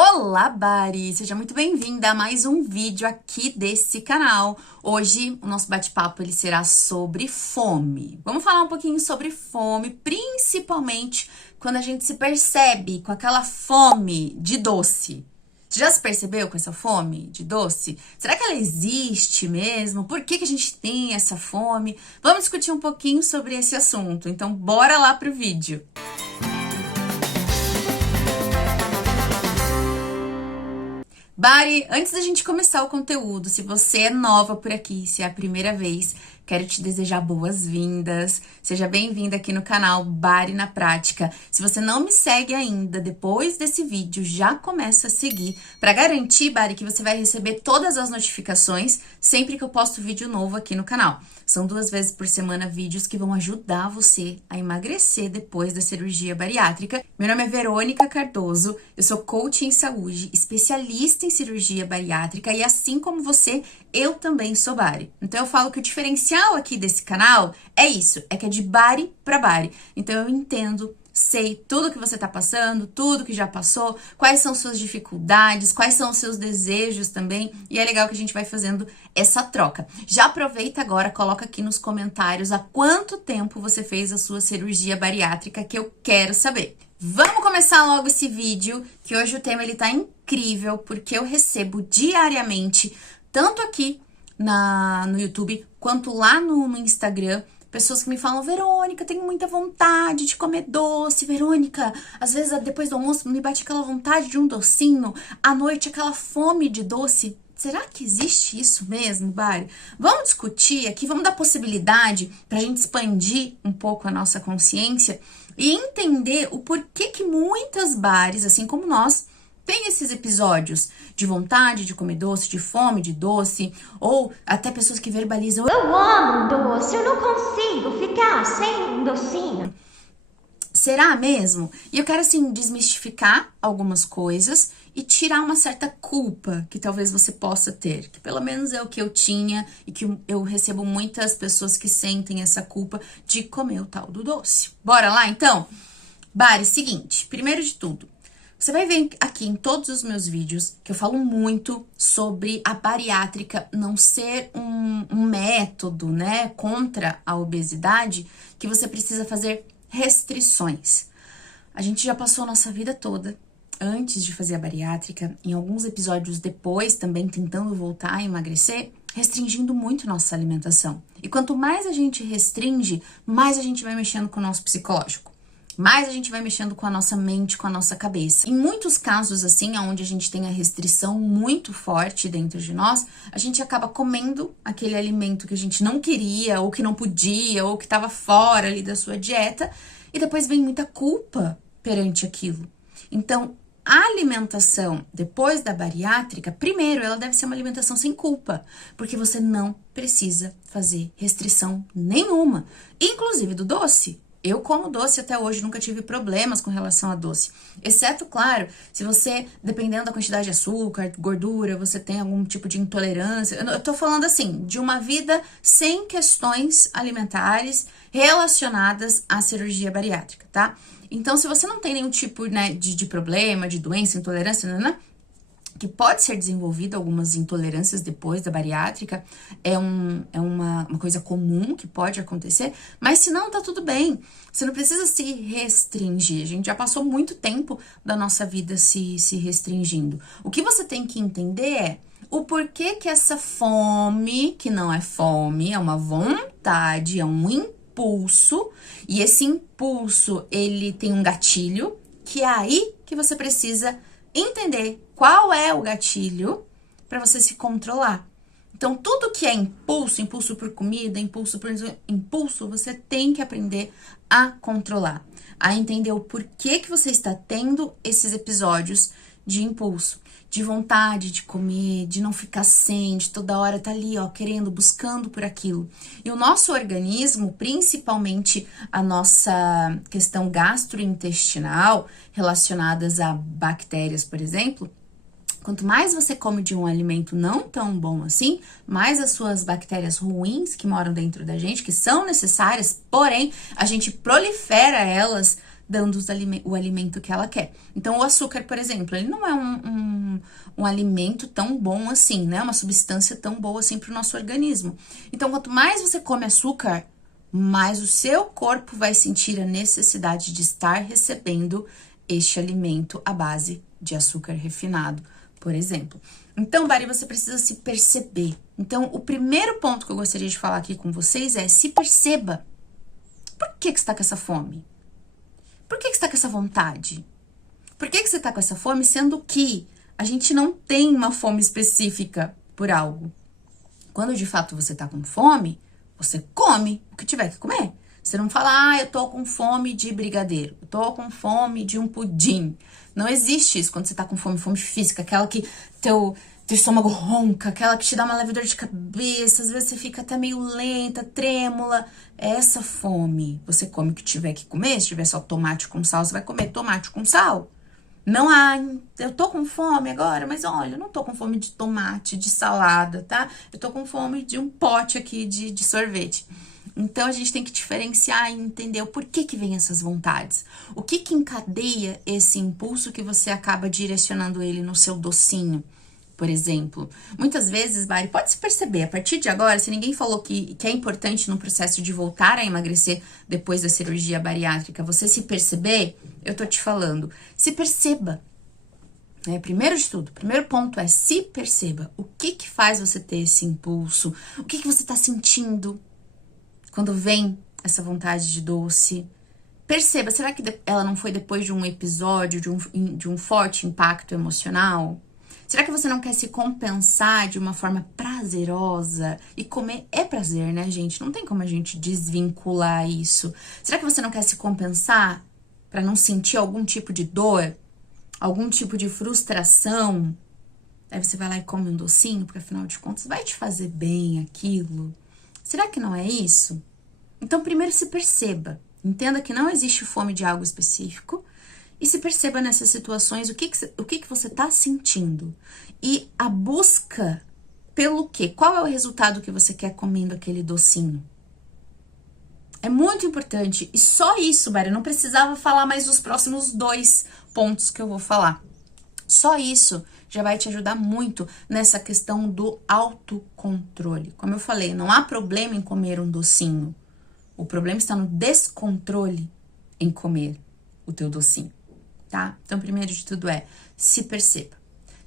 Olá, Bari! Seja muito bem-vinda a mais um vídeo aqui desse canal. Hoje, o nosso bate-papo ele será sobre fome. Vamos falar um pouquinho sobre fome, principalmente quando a gente se percebe com aquela fome de doce. Você já se percebeu com essa fome de doce? Será que ela existe mesmo? Por que a gente tem essa fome? Vamos discutir um pouquinho sobre esse assunto. Então, bora lá pro vídeo! Bari, antes da gente começar o conteúdo, se você é nova por aqui, se é a primeira vez, quero te desejar boas-vindas. Seja bem-vinda aqui no canal Bari na Prática. Se você não me segue ainda, depois desse vídeo, já começa a seguir para garantir, Bari, que você vai receber todas as notificações sempre que eu posto vídeo novo aqui no canal. São 2 vezes por semana vídeos que vão ajudar você a emagrecer depois da cirurgia bariátrica. Meu nome é Verônica Cardoso, eu sou coach em saúde, especialista em cirurgia bariátrica e assim como você, eu também sou Bari. Então eu falo que o diferencial aqui desse canal é isso, é que é de Bari para Bari. Então eu entendo, sei tudo que você tá passando, tudo que já passou, quais são suas dificuldades, quais são os seus desejos também, e é legal que a gente vai fazendo essa troca. Já aproveita agora, coloca aqui nos comentários há quanto tempo você fez a sua cirurgia bariátrica, que eu quero saber. Vamos começar logo esse vídeo, que hoje o tema ele tá incrível, porque eu recebo diariamente, tanto aqui no YouTube, quanto lá no Instagram, pessoas que me falam, Verônica, tenho muita vontade de comer doce, Verônica, às vezes depois do almoço me bate aquela vontade de um docinho, à noite aquela fome de doce. Será que existe isso mesmo, Bari? Vamos discutir aqui, vamos dar possibilidade pra gente expandir um pouco a nossa consciência e entender o porquê que muitas Baris, assim como nós, tem esses episódios de vontade de comer doce, de fome de doce, ou até pessoas que verbalizam, eu amo doce, eu não consigo ficar sem um docinho. Será mesmo? E eu quero, assim, desmistificar algumas coisas e tirar uma certa culpa que talvez você possa ter, que pelo menos é o que eu tinha e que eu recebo muitas pessoas que sentem essa culpa de comer o tal do doce. Bora lá, então? Bari, seguinte, primeiro de tudo, você vai ver aqui em todos os meus vídeos que eu falo muito sobre a bariátrica não ser um método, né, contra a obesidade, que você precisa fazer restrições. A gente já passou a nossa vida toda, antes de fazer a bariátrica, em alguns episódios depois, também tentando voltar a emagrecer, restringindo muito nossa alimentação. E quanto mais a gente restringe, mais a gente vai mexendo com o nosso psicológico. Mais a gente vai mexendo com a nossa mente, com a nossa cabeça. Em muitos casos, assim, onde a gente tem a restrição muito forte dentro de nós, a gente acaba comendo aquele alimento que a gente não queria, ou que não podia, ou que estava fora ali da sua dieta, e depois vem muita culpa perante aquilo. Então, a alimentação depois da bariátrica, primeiro, ela deve ser uma alimentação sem culpa, porque você não precisa fazer restrição nenhuma, inclusive do doce. Eu como doce até hoje, nunca tive problemas com relação a doce. Exceto, claro, se você, dependendo da quantidade de açúcar, gordura, você tem algum tipo de intolerância. Eu tô falando assim, de uma vida sem questões alimentares relacionadas à cirurgia bariátrica, tá? Então, se você não tem nenhum tipo, né, de problema, de doença, intolerância, que pode ser desenvolvida, algumas intolerâncias depois da bariátrica, é uma coisa comum que pode acontecer, mas se não, tá tudo bem. Você não precisa se restringir, a gente já passou muito tempo da nossa vida se restringindo. O que você tem que entender é o porquê que essa fome, que não é fome, é uma vontade, é um impulso, e esse impulso, ele tem um gatilho, que é aí que você precisa entender qual é o gatilho para você se controlar. Então, tudo que é impulso, impulso por comida, impulso por impulso, você tem que aprender a controlar, a entender o porquê que você está tendo esses episódios de impulso, de vontade de comer, de não ficar sem, de toda hora estar ali, ó, querendo, buscando por aquilo. E o nosso organismo, principalmente a nossa questão gastrointestinal, relacionadas a bactérias, por exemplo, quanto mais você come de um alimento não tão bom assim, mais as suas bactérias ruins que moram dentro da gente, que são necessárias, porém, a gente prolifera elas dando o alimento que ela quer. Então, o açúcar, por exemplo, ele não é um alimento tão bom assim, né? Uma substância tão boa assim para o nosso organismo. Então, quanto mais você come açúcar, mais o seu corpo vai sentir a necessidade de estar recebendo este alimento à base de açúcar refinado, por exemplo. Então, Bari, você precisa se perceber. Então, o primeiro ponto que eu gostaria de falar aqui com vocês é se perceba. Por que você está com essa fome? Por que você está com essa vontade? Por que você está com essa fome, sendo que a gente não tem uma fome específica por algo? Quando de fato você está com fome, você come o que tiver que comer. Você não fala, eu tô com fome de brigadeiro, eu tô com fome de um pudim. Não existe isso quando você tá com fome, fome física, aquela que teu estômago ronca, aquela que te dá uma leve dor de cabeça, às vezes você fica até meio lenta, trêmula. Essa fome, você come o que tiver que comer, se tiver só tomate com sal, você vai comer tomate com sal. Não, eu tô com fome agora, mas olha, eu não tô com fome de tomate, de salada, tá? Eu tô com fome de um pote aqui de sorvete. Então, a gente tem que diferenciar e entender o porquê que vem essas vontades. O que encadeia esse impulso que você acaba direcionando ele no seu docinho, por exemplo. Muitas vezes, Bari, pode se perceber, a partir de agora, se ninguém falou que é importante no processo de voltar a emagrecer depois da cirurgia bariátrica, você se perceber, eu tô te falando, se perceba. Primeiro de tudo, primeiro ponto é se perceba. O que faz você ter esse impulso? O que você tá sentindo quando vem essa vontade de doce? Perceba, será que ela não foi depois de um episódio, de um forte impacto emocional? Será que você não quer se compensar de uma forma prazerosa? E comer é prazer, né, gente? Não tem como a gente desvincular isso. Será que você não quer se compensar para não sentir algum tipo de dor? Algum tipo de frustração? Aí você vai lá e come um docinho, porque afinal de contas vai te fazer bem aquilo. Será que não é isso? Então, primeiro se perceba. Entenda que não existe fome de algo específico. E se perceba nessas situações o que você está sentindo. E a busca pelo quê? Qual é o resultado que você quer comendo aquele docinho? É muito importante. E só isso, Bari, eu não precisava falar mais os próximos 2 pontos que eu vou falar. Só isso já vai te ajudar muito nessa questão do autocontrole. Como eu falei, não há problema em comer um docinho. O problema está no descontrole em comer o teu docinho, tá? Então, primeiro de tudo se perceba.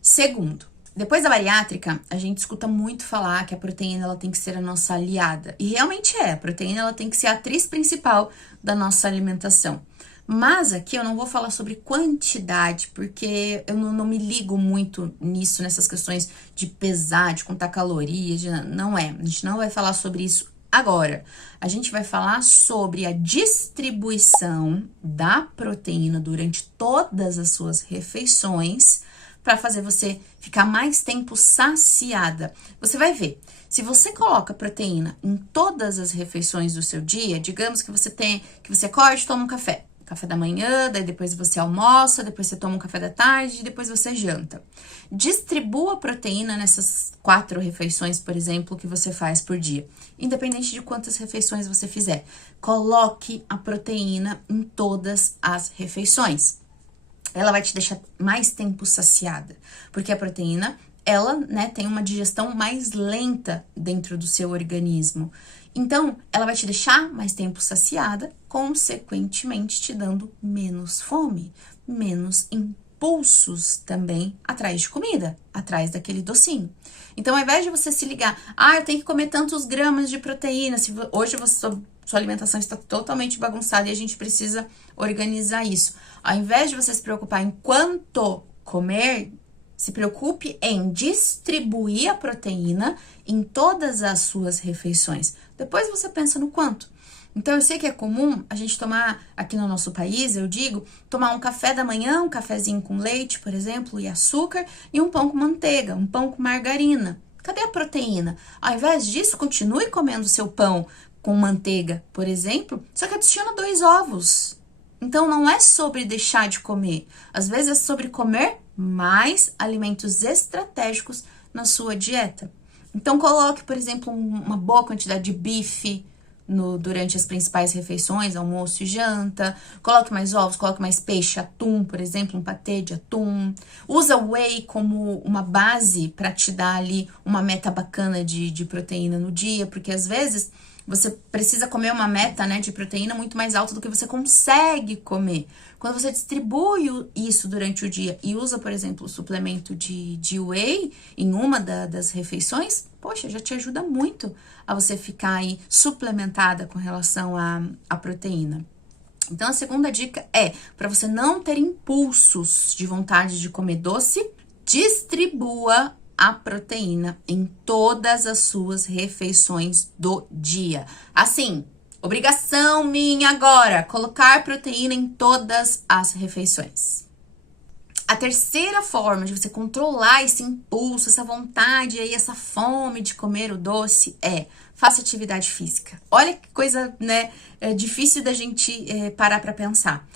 Segundo, depois da bariátrica, a gente escuta muito falar que a proteína ela tem que ser a nossa aliada. E realmente a proteína ela tem que ser a atriz principal da nossa alimentação. Mas aqui eu não vou falar sobre quantidade, porque eu não me ligo muito nisso, nessas questões de pesar, de contar calorias, não é. A gente não vai falar sobre isso agora. A gente vai falar sobre a distribuição da proteína durante todas as suas refeições, para fazer você ficar mais tempo saciada. Você vai ver, se você coloca proteína em todas as refeições do seu dia, digamos que você acorde e toma um café da manhã, daí depois você almoça, depois você toma um café da tarde, depois você janta. Distribua a proteína nessas 4 refeições, por exemplo, que você faz por dia. Independente de quantas refeições você fizer, coloque a proteína em todas as refeições. Ela vai te deixar mais tempo saciada, porque a proteína, ela, tem uma digestão mais lenta dentro do seu organismo. Então, ela vai te deixar mais tempo saciada, consequentemente te dando menos fome, menos impulsos também atrás de comida, atrás daquele docinho. Então, ao invés de você se ligar, eu tenho que comer tantos gramas de proteína, hoje sua alimentação está totalmente bagunçada e a gente precisa organizar isso. Ao invés de você se preocupar em quanto comer, se preocupe em distribuir a proteína em todas as suas refeições. Depois você pensa no quanto. Então, eu sei que é comum a gente tomar, aqui no nosso país, eu digo, tomar um café da manhã, um cafezinho com leite, por exemplo, e açúcar, e um pão com manteiga, um pão com margarina. Cadê a proteína? Ao invés disso, continue comendo seu pão com manteiga, por exemplo, só que adiciona 2 ovos. Então, não é sobre deixar de comer. Às vezes, é sobre comer mais alimentos estratégicos na sua dieta. Então, coloque, por exemplo, uma boa quantidade de bife durante as principais refeições, almoço e janta. Coloque mais ovos, coloque mais peixe, atum, por exemplo, um patê de atum. Usa o whey como uma base para te dar ali uma meta bacana de proteína no dia, porque às vezes você precisa comer uma meta, né, de proteína muito mais alta do que você consegue comer. Quando você distribui isso durante o dia e usa, por exemplo, o suplemento de whey em uma das refeições, poxa, já te ajuda muito a você ficar aí suplementada com relação à proteína. Então, a segunda dica é, para você não ter impulsos de vontade de comer doce, distribua a proteína em todas as suas refeições do dia. Assim, obrigação minha agora, colocar proteína em todas as refeições. A terceira forma de você controlar esse impulso, essa vontade aí, essa fome de comer o doce é faça atividade física. Olha que coisa, né, difícil da gente parar para pensar.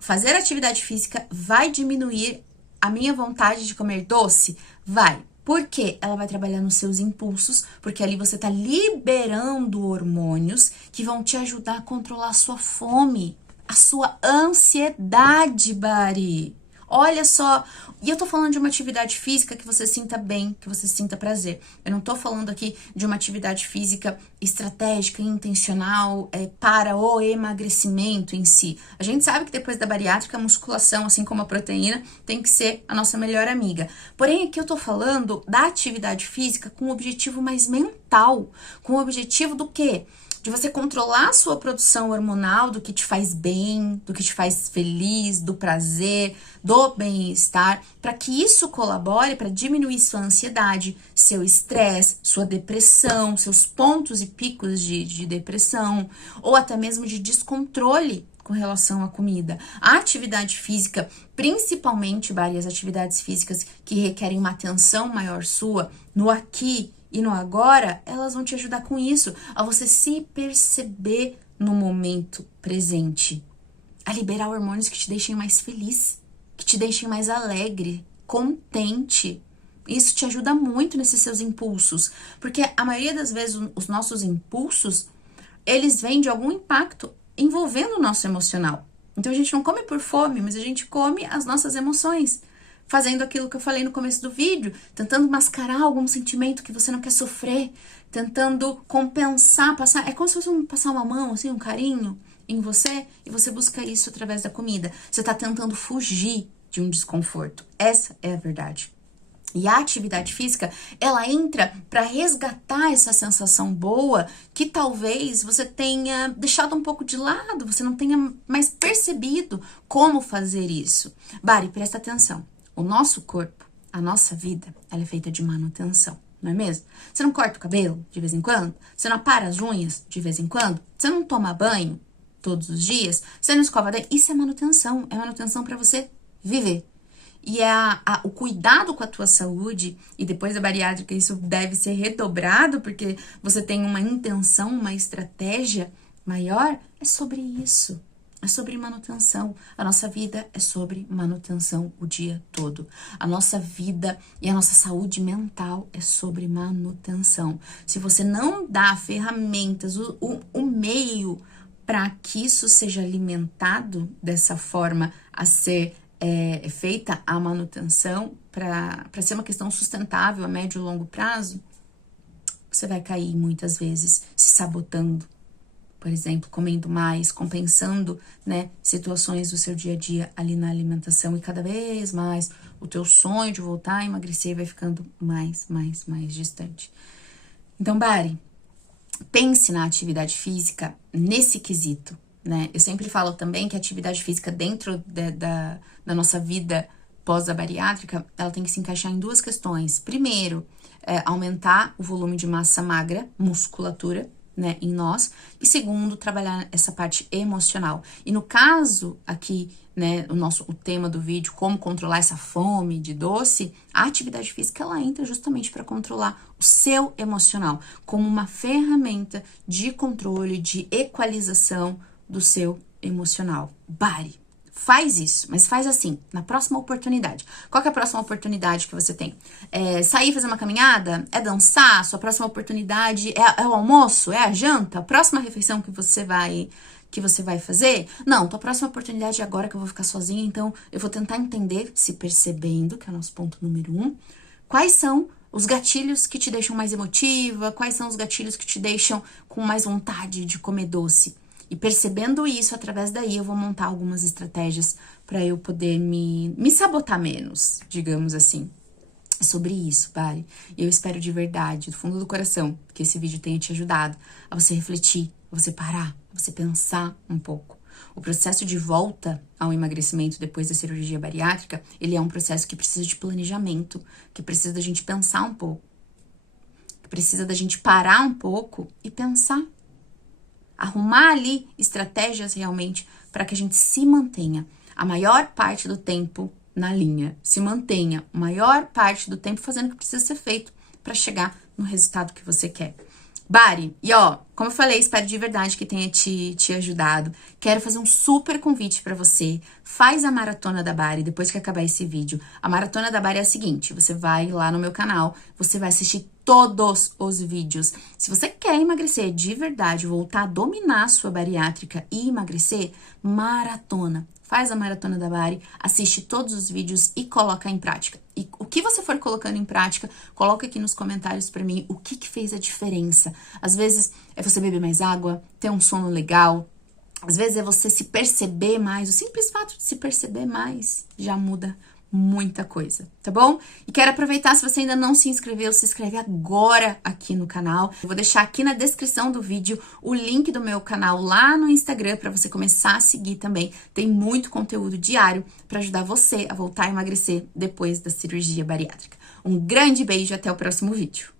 Fazer atividade física vai diminuir a minha vontade de comer doce? Vai. Por quê? Ela vai trabalhar nos seus impulsos, porque ali você tá liberando hormônios que vão te ajudar a controlar a sua fome, a sua ansiedade, Bari. Olha só, e eu tô falando de uma atividade física que você sinta bem, que você sinta prazer. Eu não tô falando aqui de uma atividade física estratégica e intencional para o emagrecimento em si. A gente sabe que depois da bariátrica, a musculação, assim como a proteína, tem que ser a nossa melhor amiga. Porém, aqui eu tô falando da atividade física com um objetivo mais mental, com o objetivo do quê? De você controlar a sua produção hormonal, do que te faz bem, do que te faz feliz, do prazer, do bem-estar, para que isso colabore para diminuir sua ansiedade, seu estresse, sua depressão, seus pontos e picos de depressão, ou até mesmo de descontrole com relação à comida. A atividade física, principalmente várias atividades físicas que requerem uma atenção maior sua, no aqui e no agora, elas vão te ajudar com isso, a você se perceber no momento presente, a liberar hormônios que te deixem mais feliz, que te deixem mais alegre, contente. Isso te ajuda muito nesses seus impulsos, porque a maioria das vezes os nossos impulsos, eles vêm de algum impacto envolvendo o nosso emocional. Então a gente não come por fome, mas a gente come as nossas emoções. Fazendo aquilo que eu falei no começo do vídeo, tentando mascarar algum sentimento que você não quer sofrer, tentando compensar, passar, é como se fosse passar uma mão, assim, um carinho em você, e você busca isso através da comida. Você tá tentando fugir de um desconforto. Essa é a verdade. E a atividade física, ela entra para resgatar essa sensação boa que talvez você tenha deixado um pouco de lado, você não tenha mais percebido como fazer isso. Bari, presta atenção. O nosso corpo, a nossa vida, ela é feita de manutenção, não é mesmo? Você não corta o cabelo de vez em quando? Você não apara as unhas de vez em quando? Você não toma banho todos os dias? Você não escova dente? Isso é manutenção para você viver. E o cuidado com a tua saúde, e depois da bariátrica isso deve ser redobrado, porque você tem uma intenção, uma estratégia maior, é sobre isso. É sobre manutenção. A nossa vida é sobre manutenção o dia todo. A nossa vida e a nossa saúde mental é sobre manutenção. Se você não dá ferramentas, o meio para que isso seja alimentado dessa forma a ser feita a manutenção, para ser uma questão sustentável a médio e longo prazo, você vai cair muitas vezes se sabotando. Por exemplo, comendo mais, compensando, né, situações do seu dia a dia ali na alimentação. E cada vez mais o teu sonho de voltar a emagrecer vai ficando mais distante. Então, Bari, pense na atividade física nesse quesito, né? Eu sempre falo também que a atividade física dentro da nossa vida pós a bariátrica, ela tem que se encaixar em duas questões. Primeiro, aumentar o volume de massa magra, musculatura, né, em nós, e segundo, trabalhar essa parte emocional. E no caso aqui, né, o tema do vídeo, como controlar essa fome de doce, a atividade física, ela entra justamente para controlar o seu emocional, como uma ferramenta de controle, de equalização do seu emocional. Bari, Faz isso, mas faz assim, na próxima oportunidade. Qual que é a próxima oportunidade que você tem? É sair fazer uma caminhada? É dançar? Sua próxima oportunidade é o almoço? É a janta? A próxima refeição que você vai fazer? Não, tua próxima oportunidade é agora que eu vou ficar sozinha, então eu vou tentar entender, se percebendo, que é o nosso ponto número 1, quais são os gatilhos que te deixam mais emotiva, quais são os gatilhos que te deixam com mais vontade de comer doce. E percebendo isso, através daí, eu vou montar algumas estratégias para eu poder me sabotar menos, digamos assim. É sobre isso, Bari. E eu espero de verdade, do fundo do coração, que esse vídeo tenha te ajudado a você refletir, a você parar, a você pensar um pouco. O processo de volta ao emagrecimento depois da cirurgia bariátrica, ele é um processo que precisa de planejamento, que precisa da gente pensar um pouco, que precisa da gente parar um pouco e pensar. Arrumar ali estratégias realmente para que a gente se mantenha a maior parte do tempo na linha, se mantenha a maior parte do tempo fazendo o que precisa ser feito para chegar no resultado que você quer. Bari, e ó, como eu falei, espero de verdade que tenha te ajudado. Quero fazer um super convite para você. Faz a Maratona da Bari depois que acabar esse vídeo. A Maratona da Bari é a seguinte, você vai lá no meu canal, você vai assistir todos os vídeos. Se você quer emagrecer de verdade, voltar a dominar a sua bariátrica e emagrecer, maratona. Faz a Maratona da Bari, assiste todos os vídeos e coloca em prática. E o que você for colocando em prática, coloca aqui nos comentários pra mim o que fez a diferença. Às vezes é você beber mais água, ter um sono legal, às vezes é você se perceber mais. O simples fato de se perceber mais já muda muita coisa, tá bom? E quero aproveitar, se você ainda não se inscreveu, se inscreve agora aqui no canal. Eu vou deixar aqui na descrição do vídeo o link do meu canal lá no Instagram para você começar a seguir também. Tem muito conteúdo diário para ajudar você a voltar a emagrecer depois da cirurgia bariátrica. Um grande beijo e até o próximo vídeo.